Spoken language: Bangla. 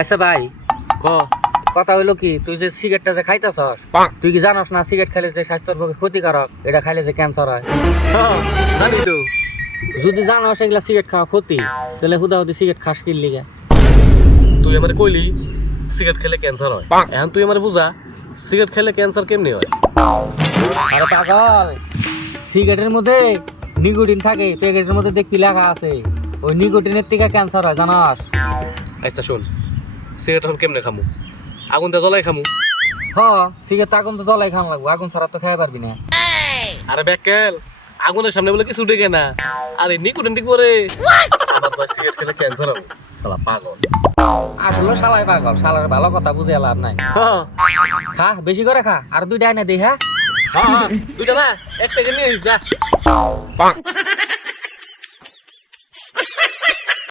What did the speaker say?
আচ্ছা ভাই, ক কথা হইলো কি, তুই যে সিগারেটটা যে খাইতেছস, তুই কি জানোস না সিগারেট খাইলে যে স্বাস্থ্যের পক্ষে ক্ষতিকারক, এটা খাইলে যে ক্যান্সার হয়? হ্যাঁ, জানি তো। যদি জানোস এগুলা সিগারেট খাওয়া ক্ষতি, তাহলে হুদাহুদি সিগারেট খাস কি লিগা? তুই আমার কইলি সিগারেট খেলে ক্যান্সার হয়, এখন তুই আমার বুঝা সিগারেট খেলে ক্যান্সার কেমনি হয়। আরে পাগল, সিগারেটের মধ্যে নিকোটিন থাকে, প্যাকেটের মধ্যে দেখবি লেখা আছে, ওই নিকোটিনের থেকে ক্যান্সার হয়, জানাস? আচ্ছা শোন, সিগারেট এখন কেমনে খামু? আগুন দিয়ে জ্বলাই খামু? হ, সিগারেট আগুন তো জ্বলাই খান লাগবো, আগুন ছাড়া তো খাই পারবি না। আরে ব্যাকেল, আগুনের সামনে বলে কিছু ডেকে না, আরে নিকোটিন ঠিক পরে আমার তো সিগারেট খেলে ক্যান্সার হবে। শালা পাগল। আসলে শালাই পাগল, শালার ভালো কথা বুঝে লাভ নাই। হ্যাঁ খা, বেশি করে খা, আর দুইটা এনে দিই। হ্যাঁ, হ্যাঁ, দুইটা না, একটা নিয়ে যা।